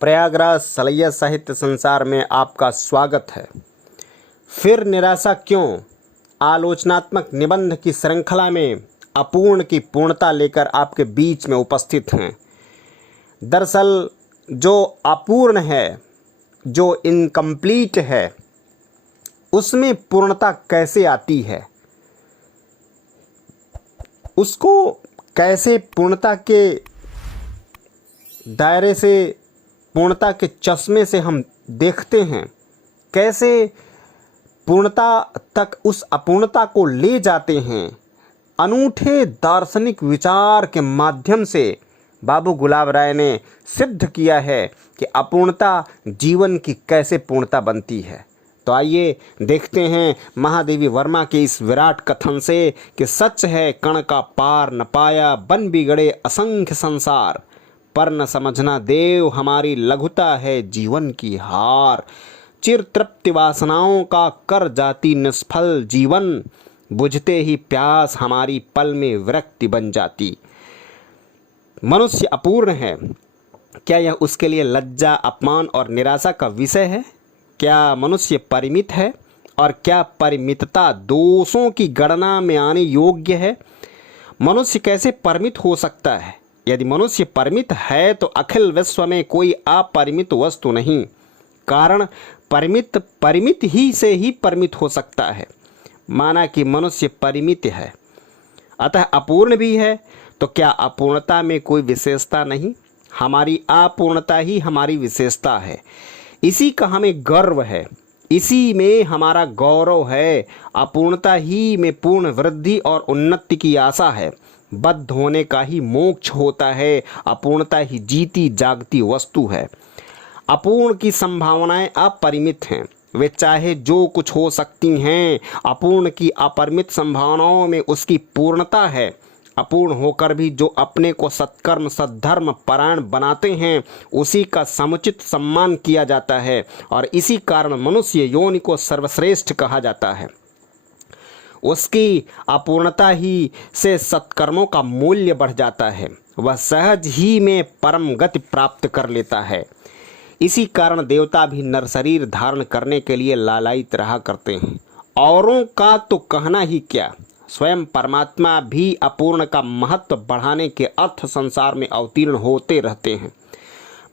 प्रयागराज सलैया साहित्य संसार में आपका स्वागत है। फिर निराशा क्यों आलोचनात्मक निबंध की श्रृंखला में अपूर्ण की पूर्णता लेकर आपके बीच में उपस्थित हैं। दरअसल जो अपूर्ण है, जो इनकम्प्लीट है, उसमें पूर्णता कैसे आती है, उसको कैसे पूर्णता के दायरे से, पूर्णता के चश्मे से हम देखते हैं, कैसे पूर्णता तक उस अपूर्णता को ले जाते हैं। अनूठे दार्शनिक विचार के माध्यम से बाबू गुलाब राय ने सिद्ध किया है कि अपूर्णता जीवन की कैसे पूर्णता बनती है। तो आइए देखते हैं महादेवी वर्मा के इस विराट कथन से कि सच है कण का पार न पाया, बन बिगड़े असंख्य संसार, पर न समझना देव हमारी लघुता है जीवन की हार। चिर तृप्ति वासनाओं का कर जाती निष्फल जीवन, बुझते ही प्यास हमारी पल में विरक्ति बन जाती। मनुष्य अपूर्ण है, क्या यह उसके लिए लज्जा, अपमान और निराशा का विषय है? क्या मनुष्य परिमित है और क्या परिमितता दोषों की गणना में आने योग्य है? मनुष्य कैसे परिमित हो सकता है? यदि मनुष्य परिमित है तो अखिल विश्व में कोई अपरिमित वस्तु नहीं। कारण परिमित ही से ही परिमित हो सकता है। माना कि मनुष्य परिमित है, अतः अपूर्ण भी है, तो क्या अपूर्णता में कोई विशेषता नहीं? हमारी अपूर्णता ही हमारी विशेषता है। इसी का हमें गर्व है, इसी में हमारा गौरव है। अपूर्णता ही में पूर्ण वृद्धि और उन्नति की आशा है। बद्ध होने का ही मोक्ष होता है। अपूर्णता ही जीती जागती वस्तु है। अपूर्ण की संभावनाएं अपरिमित हैं, वे चाहे जो कुछ हो सकती हैं। अपूर्ण की अपरिमित संभावनाओं में उसकी पूर्णता है। अपूर्ण होकर भी जो अपने को सत्कर्म सद्धर्म परायण बनाते हैं, उसी का समुचित सम्मान किया जाता है और इसी कारण मनुष्य योनि को सर्वश्रेष्ठ कहा जाता है। उसकी अपूर्णता ही से सत्कर्मों का मूल्य बढ़ जाता है। वह सहज ही में परम गति प्राप्त कर लेता है। इसी कारण देवता भी नर शरीर धारण करने के लिए लालायित रहा करते हैं। औरों का तो कहना ही क्या, स्वयं परमात्मा भी अपूर्ण का महत्व बढ़ाने के अर्थ संसार में अवतीर्ण होते रहते हैं।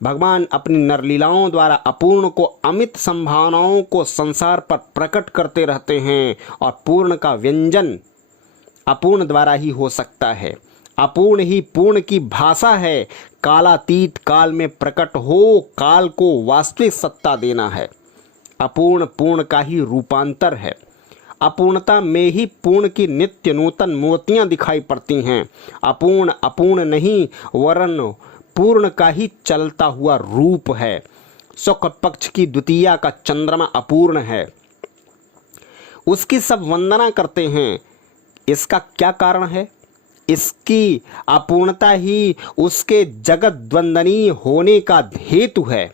भगवान अपनी नरलीलाओं द्वारा अपूर्ण को अमित संभावनाओं को संसार पर प्रकट करते रहते हैं और पूर्ण का व्यंजन अपूर्ण द्वारा ही हो सकता है। अपूर्ण ही पूर्ण की भाषा है। कालातीत काल में प्रकट हो काल को वास्तविक सत्ता देना है। अपूर्ण पूर्ण का ही रूपांतर है। अपूर्णता में ही पूर्ण की नित्य नूतन मूर्तियां दिखाई पड़ती हैं। अपूर्ण अपूर्ण नहीं वरन पूर्ण का ही चलता हुआ रूप है। शुक्ल पक्ष की द्वितीया का चंद्रमा अपूर्ण है, उसकी सब वंदना करते हैं। इसका क्या कारण है? इसकी अपूर्णता ही उसके जगत वंदनीय होने का हेतु है।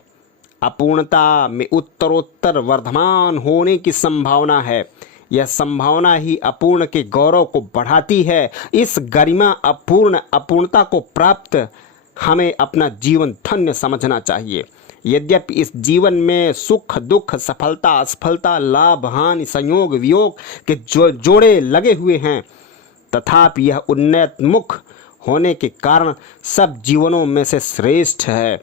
अपूर्णता में उत्तरोत्तर वर्धमान होने की संभावना है। यह संभावना ही अपूर्ण के गौरव को बढ़ाती है। इस गरिमा अपूर्णता को प्राप्त हमें अपना जीवन धन्य समझना चाहिए। यद्यपि इस जीवन में सुख दुख, सफलता असफलता, लाभ हानि, संयोग वियोग के जोड़े लगे हुए हैं, तथापि यह उन्नतमुख होने के कारण सब जीवनों में से श्रेष्ठ है।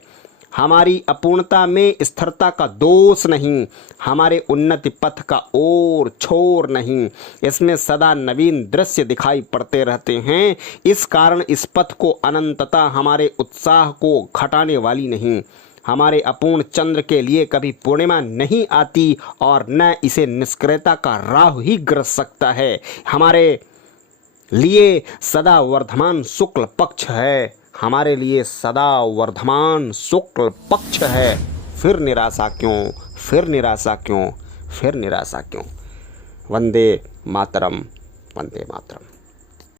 हमारी अपूर्णता में स्थिरता का दोष नहीं, हमारे उन्नति पथ का ओर छोर नहीं। इसमें सदा नवीन दृश्य दिखाई पड़ते रहते हैं। इस कारण इस पथ को अनंतता हमारे उत्साह को घटाने वाली नहीं। हमारे अपूर्ण चंद्र के लिए कभी पूर्णिमा नहीं आती और न इसे निष्क्रियता का राहु ही ग्रस सकता है। हमारे लिए सदा वर्धमान शुक्ल पक्ष है। हमारे लिए सदा वर्धमान शुक्ल पक्ष है। फिर निराशा क्यों, फिर निराशा क्यों, फिर निराशा क्यों। वंदे मातरम, वंदे मातरम।